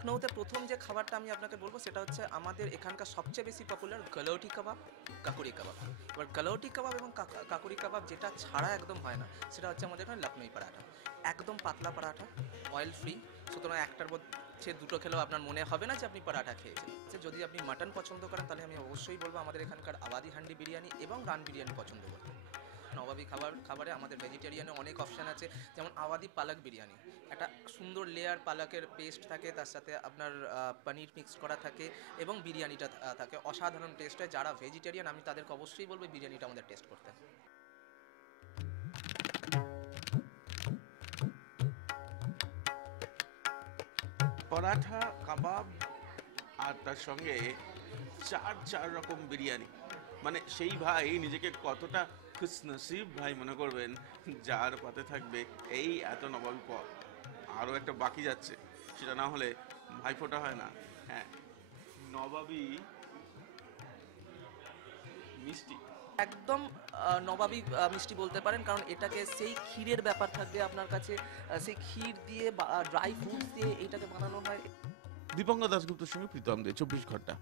লখনৌতে প্রথম যে খাবারটা আমি আপনাকে বলবো সেটা হচ্ছে আমাদের এখানকার সবচেয়ে বেশি পপুলার গালাউটি কাবাব, কাকুরি কাবাব। এবার গালাউটি কাবাব এবং কাকুরি কাবাব যেটা ছাড়া একদম হয় না সেটা হচ্ছে আমাদের এখানে লখনৌই পরাঠা। একদম পাতলা পরাঠা, অয়েল ফ্রি। সুতরাং একটার মধ্যে দুটো খেলেও আপনার মনে হবে না যে আপনি পরাঠা খেয়েছেন। যদি আপনি মাটন পছন্দ করেন তাহলে আমি অবশ্যই বলবো আমাদের এখানকার আবাদি হান্ডি বিরিয়ানি এবং রান বিরিয়ানি পছন্দ করতে। নবাবী খাবারে আমাদের ভেজিটেরিয়ানে অনেক অপশান আছে, যেমন আওয়াদি পালক বিরিয়ানি। একটা সুন্দর লেয়ার পালকের পেস্ট থাকে, তার সাথে আপনার পনির মিক্স করা থাকে এবং বিরিয়ানিটা থাকে অসাধারণ টেস্ট হয়। যারা ভেজিটেরিয়ান আমি তাদেরকে অবশ্যই বলবো বিরিয়ানিটা আমাদের টেস্ট করতে। পরাঠা, কাবাব আর তার সঙ্গে চার রকম বিরিয়ানি, মানে সেই ভাই নিজেকে কতটা খুশনসিব ভাই মনে করবেন যার পাতে থাকবে এই এত নবাবী পদ। আরও একটা বাকি যাচ্ছে, সেটা না হলে ভাইফোঁটা হয় না। হ্যাঁ, নবাবী মিষ্টি। একদম নবাবী মিষ্টি বলতে পারেন, কারণ এটাকে সেই ক্ষীরের ব্যাপার থাকবে আপনার কাছে। সেই ক্ষীর দিয়ে বা ড্রাই ফ্রুটস দিয়ে এইটাকে বানানো হয়। দীপঙ্কর দাশগুপ্তের সঙ্গে প্রীতম দে, 24 ঘন্টা।